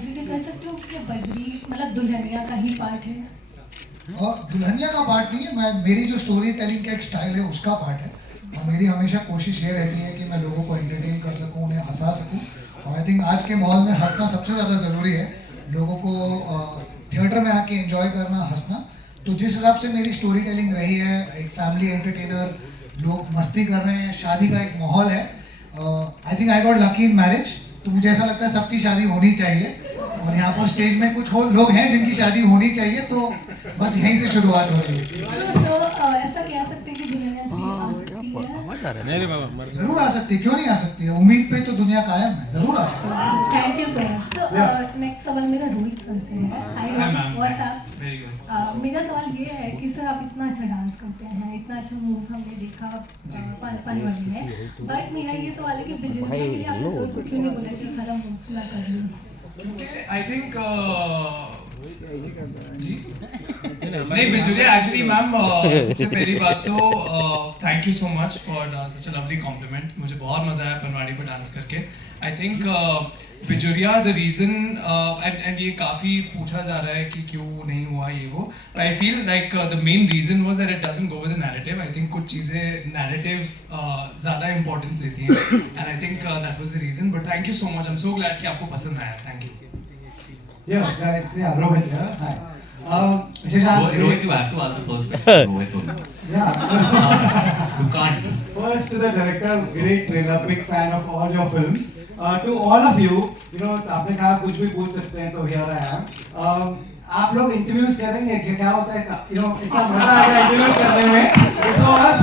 Consider कर सकते हो कि बद्री मतलब दुल्हनिया का ही पार्ट है? और दुल्हनिया का पार्ट नहीं है, मेरी जो स्टोरी टेलिंग का एक स्टाइल है उसका पार्ट है। और मेरी हमेशा कोशिश ये रहती है कि मैं लोगों को एंटरटेन कर सकूं, उन्हें हंसा सकूं। और आई थिंक आज के माहौल में हंसना सबसे ज़्यादा ज़रूरी है। लोगों को थिएटर में आके एंजॉय करना, हंसना। तो जिस हिसाब से मेरी स्टोरी टेलिंग रही है, एक फैमिली एंटरटेनर, लोग मस्ती कर रहे हैं, शादी का एक माहौल है। I think I got lucky in marriage. तो मुझे ऐसा लगता है सबकी शादी होनी चाहिए। और यहाँ पर स्टेज में कुछ लोग हैं जिनकी शादी होनी चाहिए, तो बस यहीं से शुरुआत हो रही है। ऐसा कह सकते हैं कि दुल्हनिया 3 आ सकती है? जरूर आ सकती है, क्यों नहीं आ सकती है। उम्मीद पे तो दुनिया कायम है, जरूर आ सकती है। Thank you so much. Next सवाल मेरा रोहित सर से है। व्हाट्सएप मेरा सवाल ये है कि सर आप इतना अच्छा डांस करते हैं, इतना अच्छा मूव हमने देखा पनवाड़ी में, बट मेरा ये सवाल है कि बिजलिया के लिए आपने सर को क्यों नहीं बोला कि खरा मूव कर लूँ? क्योंकि आई थिंक जी नहीं बिजुलिया एक्चुअली मैम सबसे पहली बात तो thank you so much for such a lovely compliment. मुझे बहुत मज़ा आया बनवाड़ी पर डांस करके। I think Bijuliya the reason and ये काफ़ी पूछा जा रहा है कि क्यों नहीं हुआ ये वो। I feel like the main reason was that it doesn't go with the narrative. I think कुछ चीज़ें नैरेटिव ज़्यादा इंपॉर्टेंस देती हैं and I think that was the reason. But thank you so much, I am so glad कि आपको पसंद आया। Thank you. Yeah, guys, yeah, Rohit here. Hi. Shashank, Rohit, you have to ask the first question. Rohit only. Yeah. You can't. First to the director, great trailer, big fan of all your films. To all of you, you know, आपने कहा कुछ भी पूछ सकते हैं, तो here I am. आप लोग इंटरव्यूज करेंगे कि क्या होता है, you know, इतना मजा आएगा इंटरव्यूज करने में। बिकॉज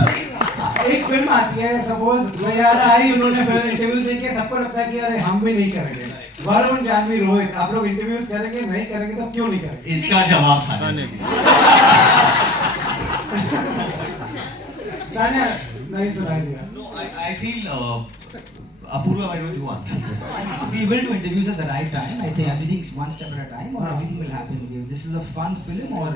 एक फिल्म आती है, सपोज सैयारा आई, उन्होंने फिर इंटरव्यूज देखे, सबको लगता है कि अरे हम भी नहीं करेंगे। वरुण, जानवी, रोहित, आप लोग इंटरव्यूज करेंगे, नहीं करेंगे तो क्यों नहीं करेंगे? इसका जवाब सानिया। सानिया नहीं सुनाई दिया। No, I feel Apurva, why don't you answer? We will do interviews at the right time. I think everything's one step at a time, or everything will happen. This is a fun film, or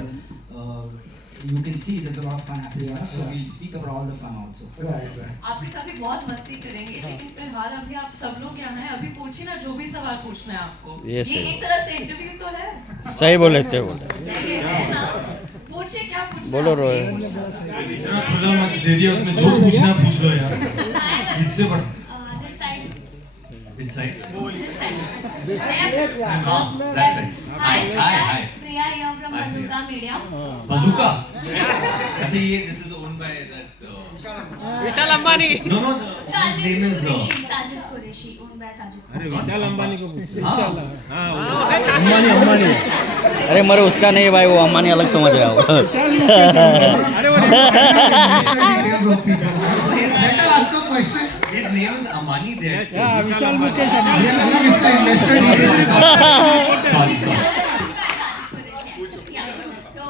you can see there's a lot of fun happening. So we'll speak about all the fun also. Right. आपके साथ भी बहुत मस्ती करेंगे, लेकिन फिलहाल अभी आप सब लोग यहाँ हैं। अभी पूछिए ना जो भी सवाल पूछना है आपको। ये एक तरह से इंटरव्यू तो है। सही बोले, सही बोले। है ना? पूछिए क्या पूछना बोलो है। रोहित। इतना खुला मंच दे दिया उसने, जो पूछना पूछ लो यार। इससे बढ़ Which side? This side. That side. Hi. Priya here from Bazooka Media. Bazooka. Actually, this is owned by that. Vishal Ambani. No, his Sajid name is. Qureshi, owned by Sajid. अरे विशाल अंबानी को अंबानी। अरे मरे उसका नहीं भाई, वो अंबानी अलग समझ रहा हो। His name is Ambani there. Vishal Mukesh Sorry. तो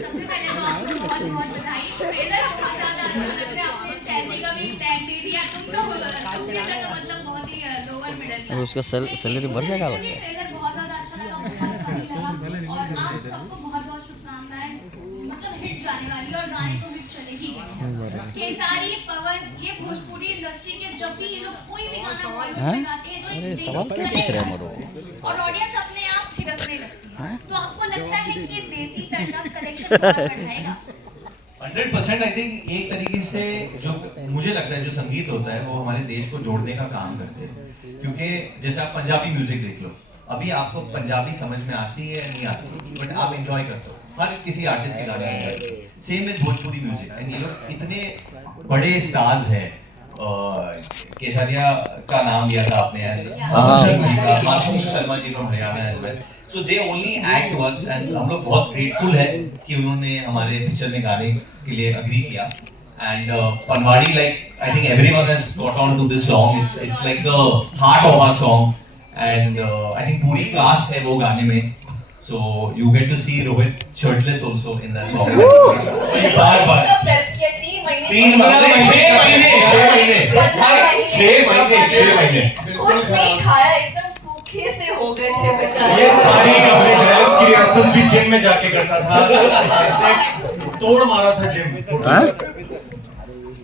सबसे पहले तो आपको बहुत बहुत बधाई। ट्रेलर बहुत ज़्यादा अच्छा लग रहा है। आपने सैलरी का भी टैग दे दिया। तुम तो मतलब बहुत ही लोअर मिडिल क्लास। उसका सैलरी बढ़ जाएगा लगता है। ट्रेलर बहुत ज़्यादा अच्छा लगा, बहुत फनी लगा, और आप सबको बहुत बहुत शुभकामनाएं। मतलब हिट जाने वाली, और गाने तो हिट चले ही गए। केसारी, पवन, ये भोजपुरी इंडस्ट्री के जब भी ये लोग कोई भी गाना बॉलीवुड में गाते हैं तो अरे सवाल क्या पूछ रहे हैं मरो। और ऑडियंस अपने आप थिरकने लगती है। तो आपको लगता है कि ये देसी तड़का कलेक्शन और बढ़ाएगा? 100% आई थिंक एक तरीके से जो मुझे लगता है जो संगीत होता है वो हमारे देश को जोड़ने का काम करते हैं। क्योंकि जैसे आप पंजाबी म्यूजिक देख लो, अभी आपको पंजाबी समझ में आती है या नहीं आती, बट आप एंजॉय करते हो, हर किसी आर्टिस्ट के गाने एंजॉय करते हो। Same with Bhojpuri music. And ये लोग इतने बड़े स्टार्स हैं। केसरिया का नाम लिया था आपने, Masoom Sharma ji from Haryana as well. So they only act us, and हम लोग बहुत ग्रेटफुल है कि उन्होंने हमारे पिक्चर में गाने के लिए अग्री किया। And Panwadi, like I think everyone has got on to this song. It's like the heart of our song, and I think पूरी कास्ट है वो गाने में। So you get to see Rohit shirtless also in that song. बार-बार जब prep किया 3 महीने कुछ नहीं खाया, एकदम सूखे से हो गए थे बेचारे। ये सारी अपने डायलॉग्स की रिहर्सल भी जिम में जाके करता था। तोड़ मारा था जिम।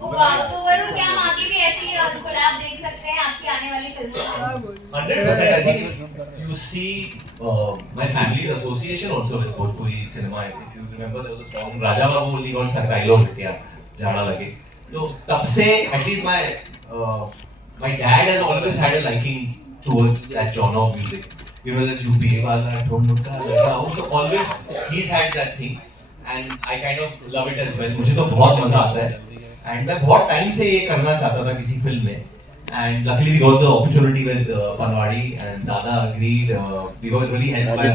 वाह, तो वरुण क्या हम आगे भी ऐसी कोलैब देख सकते हैं आपकी आने वाली फिल्मों में? 100%. I think if you see my family's association also with Bhojpuri cinema, if you remember, there was a song Raja Babu only got Sarkailo Bitiya Jhada Lage. So तब से at least my dad has always had a liking towards that genre of music. You know, the Jubi wala dhumka lagao. So always he's had that thing, and I kind of love it as well. मुझे तो बहुत मजा आता है, and मैं बहुत time से ये करना चाहता था किसी फिल्म में. And luckily we got the opportunity with Panwadi, and Dada agreed. We got really helped by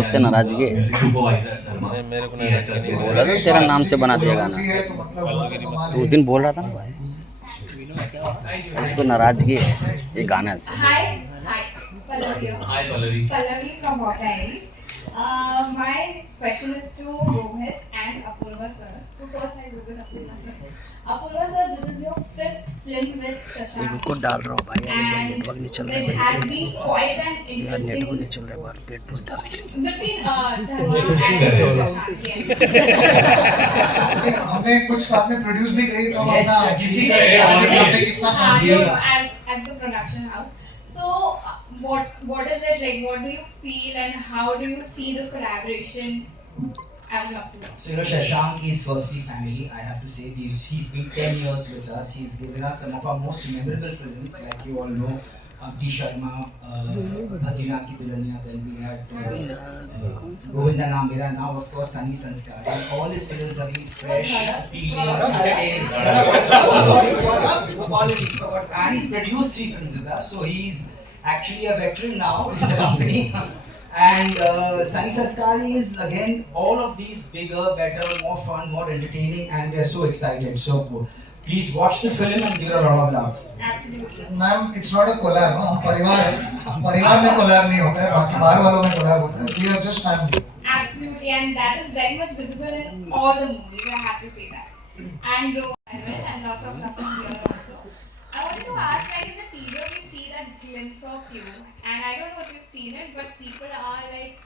उससे नाराजगी है. music supervisor Dharma. He helped us with बोला तो तेरा नाम से बना दिया गाना. है तो मतलब वो तो कमाल तो उस है. दिन बोल रहा था ना भाई, उसको नाराजगी है ये गाना से. Hi, Pallavi. Hi Pallavi. Pallavi from Hot Diaries. My question is to Rohit and Apurva sir. So first I go with Apurva sir. Apurva sir, this is your 5th film with Shashank. को डाल रहा हूँ भाई, And network नहीं चल it has been quite an यार, interesting network नहीं चल रहा है बाहर, पेट पूछ डाल. between Dharma and Shashank. Yes. हमने कुछ साथ में प्रोड्यूस भी करी तो हम Yes, अपना actually, गिनती करेंगे हमने कितना काम किया You है. as the production house. So what is it like? What do you feel and how do you see this collaboration? I would love to know. So, you know, Shashank is firstly family, I have to say. He's been 10 years with us. He's given us some of our most memorable films, like you all know, T. Sharma, Bhajina Ki Dulhania, then we had Govinda Naam Mera, now of course Sunny Sanskar. And all his films have been fresh, appealing, entertaining. Apologies for what. And he's produced 3 films with us, so he's actually a veteran now in the company. And Sunny Sanskar is again all of these bigger, better, more fun, more entertaining, and we are so excited. So please watch the film and give it a lot of love. Absolutely. Ma'am it's not a collab. हम परिवार है, परिवार में collab नहीं होता है, बाकी बाहर वालों में कोलैब होता है. We are just family. Absolutely, and that is very much visible in all the movies. I have to say that. And and lots of love from here also. I wanted to ask, like in the teaser, we see that glimpse of you, and I don't know if you've seen it, but people are like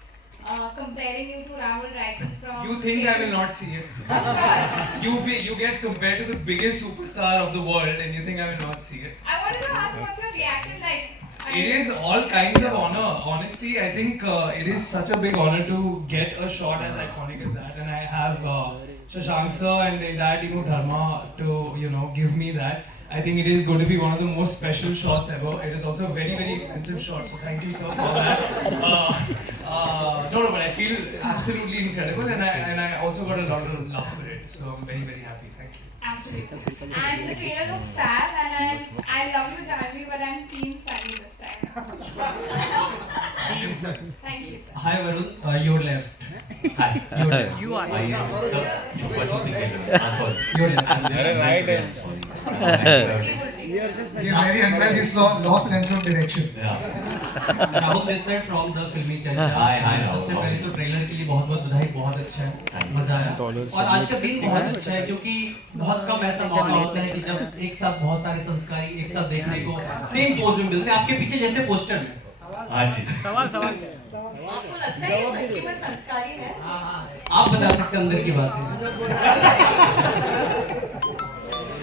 comparing you to Rahul Rajan from. You think I will not see it? Of course. You get compared to the biggest superstar of the world, and you think I will not see it? I wanted to ask, what's your reaction like? It is all kinds of honor. Honestly, I think it is such a big honor to get a shot as iconic as that, and I have Shashank sir and the entire team of Dharma to give me that. I think it is going to be one of the most special shots ever. It is also a very, very expensive shot, so thank you sir for that. No, but I feel absolutely incredible, and I also got a lot of love for it. So I'm very, very happy. Thank you. Absolutely. And the trailer looks fab, and I love you, Janvi, but I'm Team Sunny this time. Thank you, sir. Hi Varun, your left. Hi. Your left. You are sir. Chupa chupi ke liye. I'm sorry. Your left. I'm sorry. He is very unwell. He's lost sense of direction. Yeah. Rahul this side from the फिल्मी चर्चा. Hi, Rahul. सबसे पहले तो trailer के लिए बहुत बहुत बधाई. बहुत अच्छा है, मजा आया. और आज का दिन बहुत अच्छा है क्योंकि बहुत कम ऐसा मौका होता है कि जब एक साथ बहुत सारे संस्कारी एक साथ देखने को सेम पोज में मिलते हैं. आपके पीछे जैसे पोस्टर में. हाँ जी. आपको लगता है कि सच्ची में संस्कारी है? आप बता सकते हैं अंदर की बातें.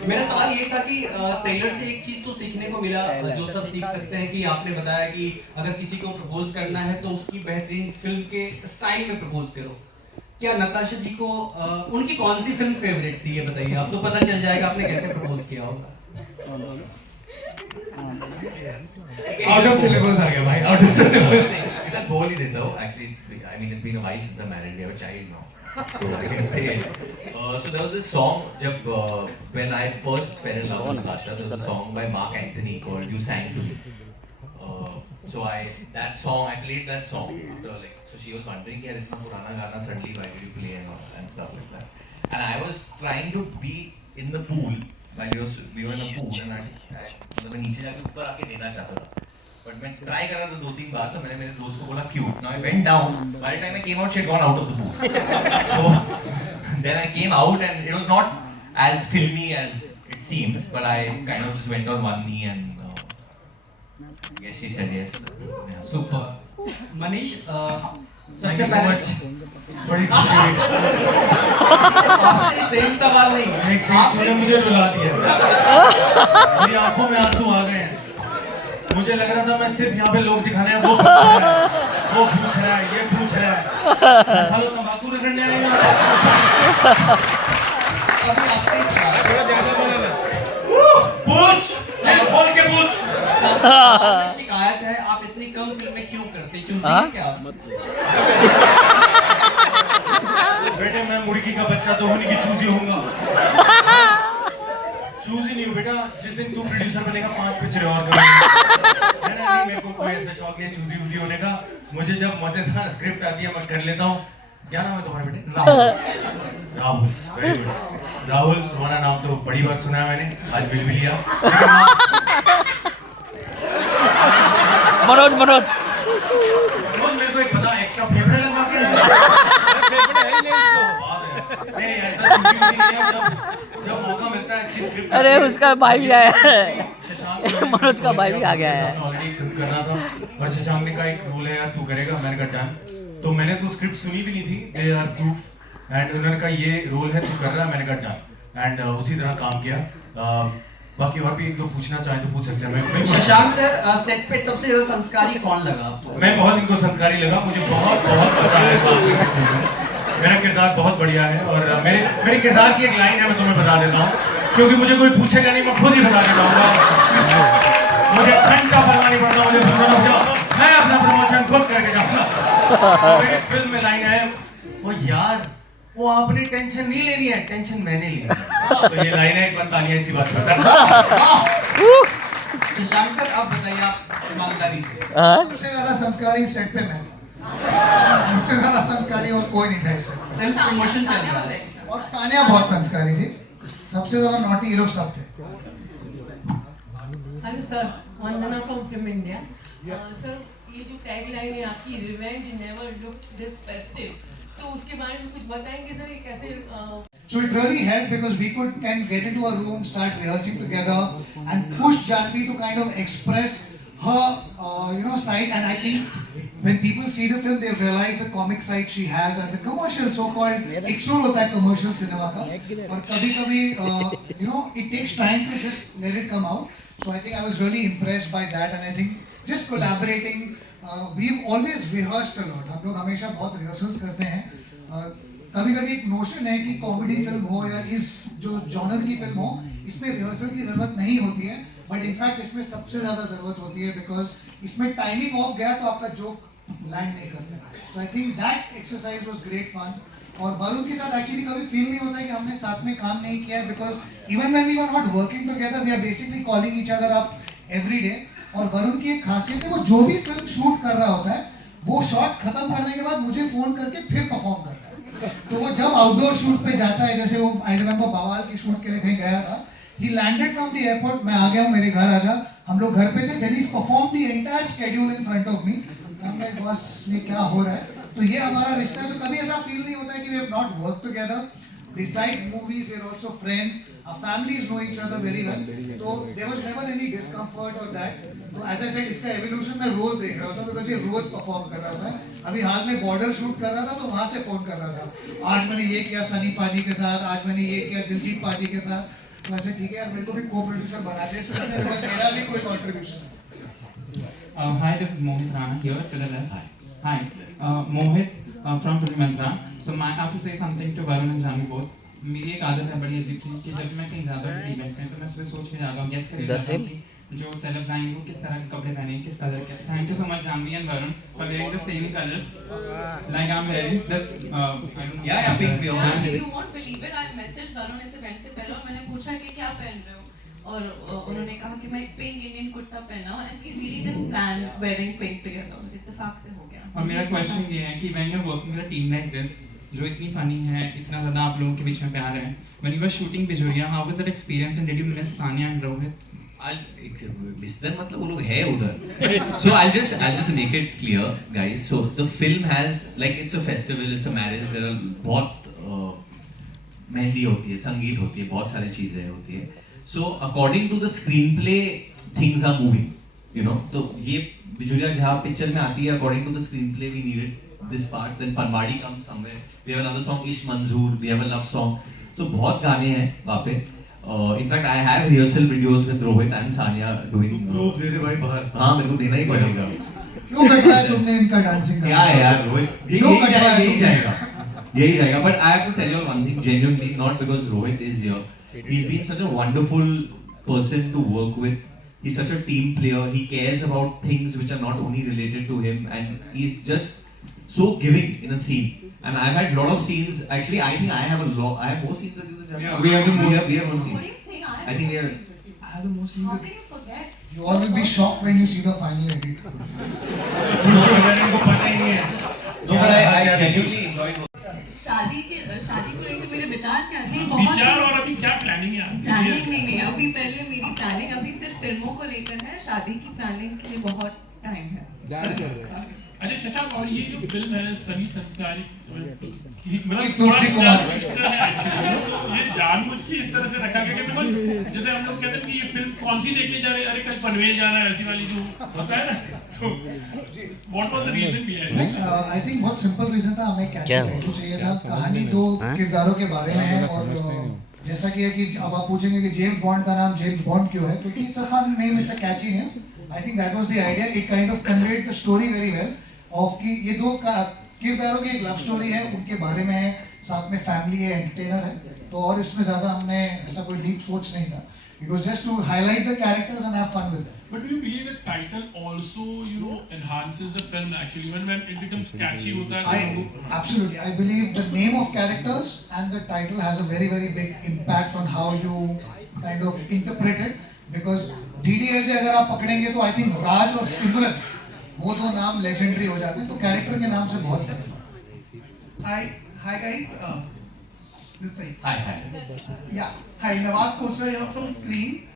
मेरा सवाल ये था कि ट्रेलर से एक चीज तो सीखने को मिला, जो सब सीख सकते हैं कि आपने बताया कि अगर किसी को प्रपोज करना है तो उसकी बेहतरीन फिल्म के स्टाइल में प्रपोज करो. क्या नताशा जी को उनकी कौन सी फिल्म फेवरेट थी ये बताइए. आप तो पता चल जाएगा आपने कैसे प्रपोज किया होगा. Out of syllabus आ गया भाई. Out of syllabus. इतना बोल ही देता हूँ. Actually, it's been a while since I'm married. We have a child now. So I can say it. So there was this song when I first fell in love with Natasha. There was a song by Mark Anthony called "You Sang to Me." So I played that song after so she was wondering यार इतना पुराना गाना suddenly why did you play and stuff like that. And I was trying to be in the pool while we were in the pool and मतलब मैं नीचे जाके ऊपर आके देना चाहता था. But मैं try करा था 2-3 बार तो मैंने मेरे दोस्त को बोला cute. Now I went down. By the time I came out, she had gone out of the pool. So then I came out and it was not as filmy as it seems, but I kind of just went on one knee and yes, she said yes. Yeah. Super. Manish, Thank you so much. बड़ी खुशी हुई. Same सवाल नहीं. तूने मुझे रुला दिया. मेरी आंखों में आंसू आ गए हैं. मुझे लग रहा था मैं सिर्फ यहाँ पे लोग दिखाने हैं, वो पूछ रहा है, ये पूछ रहा है, सालों तंबाकू रगड़ने आए हैं। पूछ, दिल खोल के पूछ। शिकायत है आप इतनी कम फिल्में क्यों करते, चूजी हैं क्या आप? बेटे मैं मुर्गी का बच्चा तो होने की चूजी होऊंगा। चूजी नहीं हूँ बेटा, जिस दिन तू प्रोड्यूसर बनेगा 5 पिक्चरें और करूंगा। है ना, मेरे को कोई ऐसा शौक नहीं है चूजी वूजी होने का। मुझे जब मजेदार स्क्रिप्ट आती है मैं कर लेता हूँ। क्या नाम है तुम्हारे बेटे? राहुल। वेरी गुड राहुल, तुम्हारा नाम तो बड़ी बार सुना है मैंने, आज मिल भी लिया। मनोज मेरे को एक बता, एक्स्ट्रा फेफड़े लगवा के नहीं ऐसा चूजी वूजी नहीं है। जब मौका मिलता है अच्छी स्क्रिप्ट, अरे उसका भाई भी आया है, मनोज का भाई भी आ गया है। ऑलरेडी फिल्म करना था और शशांक ने कहा एक रोल है यार तू करेगा, मैंने कहा डन। तो मैंने तो स्क्रिप्ट सुनी भी नहीं थी, दे आर प्रूफ, एंड उन्होंने कहा ये रोल है तू कर रहा है, मैंने कहा डन, एंड उसी तरह काम किया। बाकी और भी एक दो पूछना चाहे तो पूछ सकते हैं। मैं शशांक सर, सेट पे सबसे ज्यादा संस्कारी कौन लगा आपको? मैं बहुत इनको संस्कारी लगा, मुझे बहुत मजा आया काम करके। मेरा किरदार बहुत बढ़िया है और मेरे किरदार की एक लाइन है, मैं तुम्हें बता देता हूँ, क्योंकि मुझे कोई पूछेगा नहीं, मैं खुद ही बता देता हूँ। मुझे घंटा परवाह नहीं पड़ता, मुझे पूछना, मैं अपना प्रमोशन खुद करके जाऊंगा। मेरी फिल्म में लाइन है, वो यार वो आपने टेंशन नहीं लेनी है, टेंशन मैंने ली है। तो ये लाइन है, एक बार तालियां इसी बात पर। शशांक सर आप बताइए, आप ईमानदारी से। सबसे ज्यादा संस्कारी सेट पे मैं था, मुझसे ज्यादा संस्कारी और कोई नहीं था इस सेट पे। सेल्फ प्रमोशन चल रहा है और सानिया बहुत संस्कारी थी, सबसे ज्यादा नॉटी ये लोग सब थे। Hello sir, Vandana from film India. Sir ये जो टैग लाइन है आपकी, revenge never look this festive, तो उसके बारे में कुछ बताएंगे सर, ये कैसे? So it really helped because we can get into a room, start rehearsing together, and push Janvi to kind of express her side. And I think when people see the film, they realize the comic side she has and the commercial, so-called extra होता है commercial cinema का, और कभी-कभी it takes time to just let it come out. So I think I was really impressed by that, and I think just collaborating. We've always rehearsed a lot. हम लोग हमेशा बहुत rehearsals करते हैं. कभी-कभी एक नोशन है कि कॉमेडी फिल्म हो या इस जो जॉनर की फिल्म हो, इसमें रिहर्सल की जरूरत नहीं होती है, बट इनफैक्ट इसमें सबसे ज्यादा जरूरत होती है, बिकॉज इसमें टाइमिंग ऑफ गया तो आपका जोक लैंड नहीं करता। तो I think that exercise was great fun. और वरुण के साथ एक्चुअली कभी फील नहीं होता है कि हमने साथ में काम नहीं किया है, because even when we were not working together we are basically calling each other up every day. और वरुण की एक खासियत है, वो जो भी फिल्म शूट कर रहा होता है, वो शॉट खत्म करने के बाद मुझे फोन करके फिर परफॉर्म करता है। तो वो जब आउटडोर शूट पे जाता है, जैसे वो आई रिमेंबर बवाल की शूट के लिए कहीं गया था, ही लैंडेड फ्रॉम द एयरपोर्ट, मैं आ गया हूँ, मेरे घर आजा, हम लोग घर पे थे, then he perform the entire schedule in front of me. हम लाइक बॉस ये क्या हो रहा है? तो ये हमारा रिश्ता है। तो कभी ऐसा फील नहीं होता है कि we have not work together. Besides movies, we are also friends. Our families know each other very well. So there was never any discomfort or that. तो as I said, इसका evolution मैं रोज देख रहा था, because ये रोज perform कर रहा था। अभी हाल में बॉर्डर शूट कर रहा था, तो वहाँ से फोन कर रहा था, आज मैंने ये किया सनी पाजी के साथ, आज मैंने ये किया दिलजीत पाजी के साथ। तो ऐसे ठीक है यार, मेरे को भी को प्रोड्यूसर बना दे, इसमें मेरा भी कोई कंट्रीब्यूशन है। Hi, this is Mohit Rana here to the left. Hi, Mohit from Film Mantra. So I have to say something to Varun and Janvi both. मेरी एक आदत है बड़ी अजीब सी कि जब भी मैं कहीं ज़्यादा किसी इवेंट में, तो मैं सुबह सोच के जाता हूँ, गेस कर लेता हूँ कि जो सेलेब्स आएंगे वो किस तरह के कपड़े पहनेंगे, किस कलर के। Thank you so much Janhvi and Varun for wearing the same colours like I am wearing this. या पिंक भी हो। You won't believe it, I messaged Varun इस इवेंट से पहले और मैंने पूछा कि क्या पहन रहे हो, और उन्होंने कहा कि मैं एक पिंक इंडियन कुर्ता पहना हूं, and we really didn't plan wearing pink together, इत्तेफाक से हो गया। और मेरा क्वेश्चन ये है कि when you are working with a team like this, जो इतनी फनी है, इतना ज़्यादा आप लोगों के बीच में प्यार है, व्हेन यू वर शूटिंग बिजुरिया, how was that experience and did you miss Sania and Rohit? मतलब वो लोग हैं उधर। So I'll just make it clear, guys. So the film has, like, it's a festival, it's a marriage. There are बहुत मेहंदी होती है, संगीत होती है, बहुत सारी चीजें होती है. So according to the screenplay, things are moving. You know, तो ये बिजुरिया जहाँ पिक्चर में आती है, according to the screenplay, we needed this part. Then Panwadi comes somewhere. We have another song, Ish Manzoor. We have a love song. So बहुत गाने हैं वहाँ पे. In fact, I have rehearsal videos with Rohit and Sanya doing. Proof दे दे भाई बाहर. हाँ मेरे को देना ही पड़ेगा. क्यों कटवाया तुमने इनका डांसिंग? क्या है यार रोहित? यही जाएगा. But I have to tell you one thing genuinely, not because Rohit is here. He's been such a wonderful person to work with. He's such a team player. He cares about things which are not only related to him, and he's just so giving in a scene. And I've had a lot of scenes. Actually, I think I have more scenes than you. Yeah, we have the most. We have more scenes. I think we have. I have the most scenes. How can you forget? You all will be shocked when you see the final edit. इनको पता ही नहीं है. No, but I genuinely enjoyed. शादी को लेकर मेरे विचार क्या थे? बहुत विचार और अभी क्या प्लानिंग है? प्लानिंग नहीं, अभी पहले मेरी प्लानिंग अभी सिर्फ फिल्मों को लेकर है. शादी की प्लानिंग के लिए बहुत टाइम है. अच्छा शशांक, और ये जो फिल्म है सनी संस्कारी, मतलब तुलसी कुमार, ये जानबूझ के इस तरह से रखा गया कि बिल्कुल जैसे हम लोग कहते हैं कि ये फिल्म कौन सी देखने जा रहे हैं, अरे कल पनवेल जाना है, ऐसी वाली जो होता है ना. तो what was the reason behind it? I think बहुत सिंपल रीजन था. हमें कैच टाइटल चाहिए था. कहानी दो किरदारों के बारे में है, और जैसा कि है कि अब आप पूछेंगे कि जेम्स बॉन्ड का नाम जेम्स बॉन्ड क्यों है, क्योंकि it's a fun name, it's a catchy name. I think that was the idea. It kind of conveyed the story very well of कि ये दो किरदारों की एक लव स्टोरी है, उनके बारे में है, साथ में फैमिली है, एंटरटेनर है. तो और इसमें ज़्यादा हमने ऐसा कोई डीप सोच नहीं था. It was just to highlight the characters and have fun with them. But do you believe that title also, you know, enhances the film actually when it becomes catchy होता है? Absolutely. I believe the name of characters and the title has a very very big impact on how you kind of interpret it. Because DDLJ अगर आप पकड़ेंगे तो I think राज और सिमरन वो दो नाम लेजेंडरी हो जाते हैं, तो कैरेक्टर के नाम से बहुत फर्क पड़ता है. Hi guys. This side. Hi. Yeah. Hi, Nawaz Kochra here from Screen.